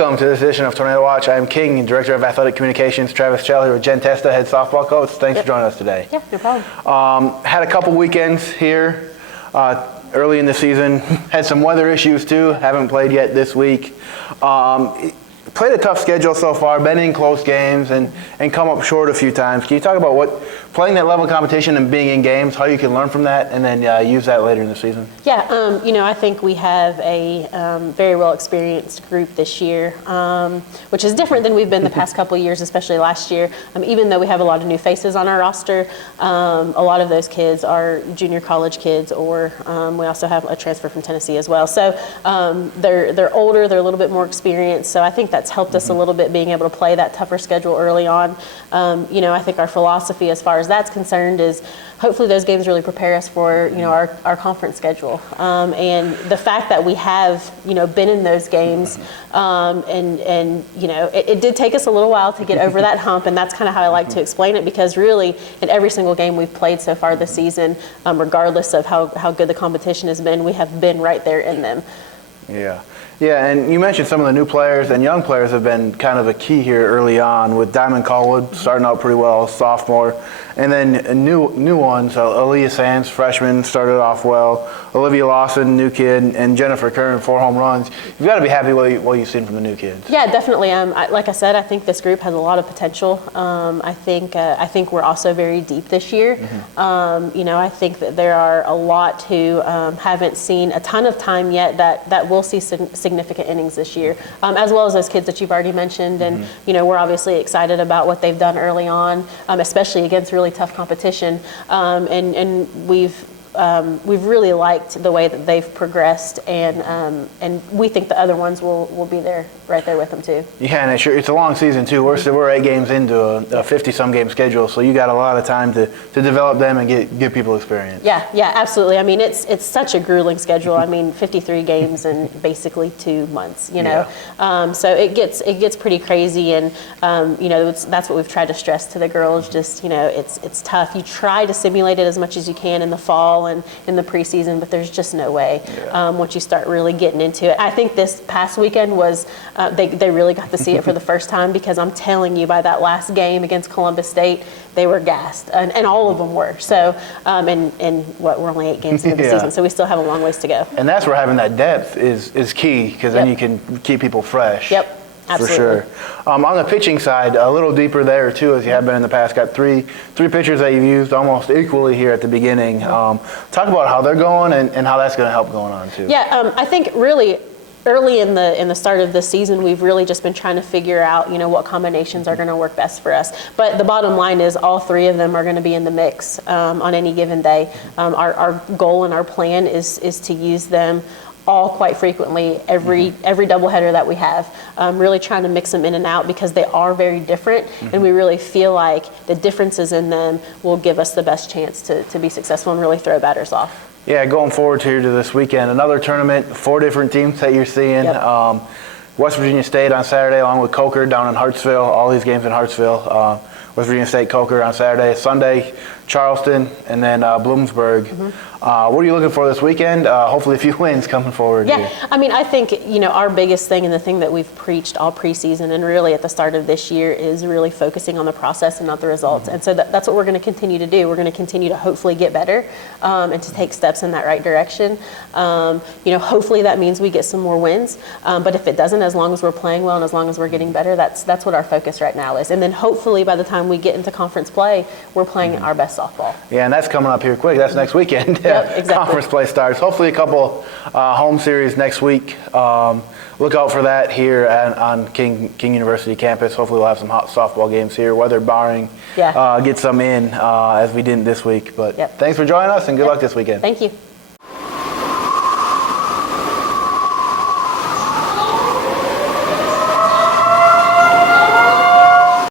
Welcome to this edition of Tornado Watch. I'm King, Director of Athletic Communications. Travis Chell here with Jenn Testa, head softball coach. Thanks for joining us today. Yeah, no problem. Had a couple weekends here early in the season. Had some weather issues too. Haven't played yet this week. Played a tough schedule so far, been in close games and come up short a few times. Can you talk about what playing that level of competition and being in games, how you can learn from that and then use that later in the season? Yeah, I think we have a very well-experienced group this year, which is different than we've been the past couple of years, especially last year. Even though we have a lot of new faces on our roster, a lot of those kids are junior college kids, or we also have a transfer from Tennessee as well. So they're older, they're a little bit more experienced, so I think that's helped us a little bit being able to play that tougher schedule early on. I think our philosophy as far as that's concerned is hopefully those games really prepare us for our conference schedule, and the fact that we have been in those games, it did take us a little while to get over that hump, and that's kind of how I like to explain it, because really in every single game we've played so far this season, regardless of how good the competition has been, we have been right there in them. Yeah, and you mentioned some of the new players and young players have been kind of a key here early on, with Diamond Callwood starting out pretty well, sophomore, and then new ones. Aaliyah Sands, freshman, started off well. Olivia Lawson, new kid, and Jennifer Kern, 4 home runs. You've got to be happy what you've seen from the new kids. Yeah, definitely. Like I said, I think this group has a lot of potential. I think we're also very deep this year. I think that there are a lot who haven't seen a ton of time yet that will see significant innings this year, as well as those kids that you've already mentioned. And we're obviously excited about what they've done early on, especially against really tough competition. And we've really liked the way that they've progressed, and we think the other ones will be right there with them too. Yeah, and it's a long season too. We're 8 games into a 50-some game schedule, so you got a lot of time to develop them and get people experience. Yeah, absolutely. I mean, it's such a grueling schedule. I mean, 53 games in basically 2 months. So it gets pretty crazy, and that's what we've tried to stress to the girls. Just it's tough. You try to simulate it as much as you can in the fall and in the preseason, but there's just no way once you start really getting into it. I think this past weekend was they really got to see it for the first time, because I'm telling you, by that last game against Columbus State, they were gassed, and all of them were. So we're only 8 games into the season, so we still have a long ways to go. And that's where having that depth is key, because then you can keep people fresh. Yep. Absolutely. For sure. On the pitching side, a little deeper there too, as you have been in the past. Got three pitchers that you've used almost equally here at the beginning. Talk about how they're going and how that's going to help going on too. Yeah, I think really early in the start of the season, we've really just been trying to figure out what combinations are going to work best for us. But the bottom line is all 3 of them are going to be in the mix on any given day. Our goal and our plan is to use them all quite frequently, every doubleheader that we have, really trying to mix them in and out, because they are very different, and we really feel like the differences in them will give us the best chance to be successful and really throw batters off. Yeah, going forward here to this weekend, another tournament, 4 different teams that you're seeing. Yep. West Virginia State on Saturday, along with Coker down in Hartsville. All these games in Hartsville. West Virginia State, Coker on Saturday. Sunday, Charleston, and then Bloomsburg. What are you looking for this weekend? Hopefully a few wins coming forward. Yeah, here. I mean, I think, our biggest thing, and the thing that we've preached all preseason and really at the start of this year, is really focusing on the process and not the results. And so that's what we're going to continue to do. We're going to continue to hopefully get better and to take steps in that right direction. Hopefully that means we get some more wins. But if it doesn't, as long as we're playing well and as long as we're getting better, that's what our focus right now is. And then hopefully by the time we get into conference play, we're playing our best softball. Yeah, and that's coming up here quick. That's next weekend. Yep, exactly. Conference play starts. Hopefully a couple home series next week. Look out for that here on King University campus. Hopefully we'll have some hot softball games here, weather barring. Get some in as we didn't this week. But thanks for joining us, and good luck this weekend. Thank you.